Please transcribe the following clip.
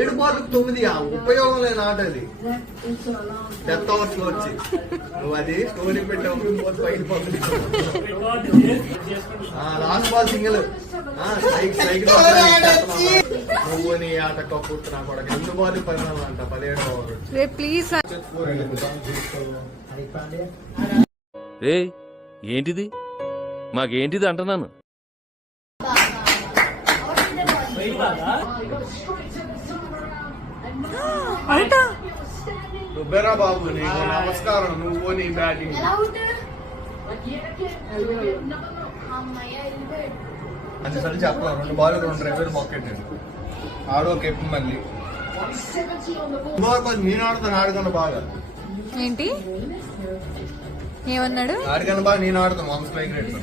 ఏడు బాల్కు 9 ఉపయోగం లేని ఆట అది. డెత్ ఓవర్స్ లో వచ్చి నువ్వు అది స్టోరీ పెట్టావు, లాస్ట్ బాల్ సింగిల్ నువ్వు నీ ఆట కప్పుతున్నా కూడా 2 బాల్ 10 అంట 17 ఓవర్. ఏంటిది మాకేంటిది అంటున్నాను. నువ్వేరా బాబు, నీకు నమస్కారం. నువ్వు నీ బ్యాటింగ్ అసలు చెప్పాలి. 2 బాల్ 2 డ్రైవర్ మొక్కెట్టాడు. ఆడో కెప్టెన్ మళ్ళీ నేను ఆడుతాను. ఆడుకన్నా బాగా ఏంటి ఏమన్నాడు? ఆడికన్నా బాగా నేను ఆడుతాను. 1 స్ట్రైక్ రేట్.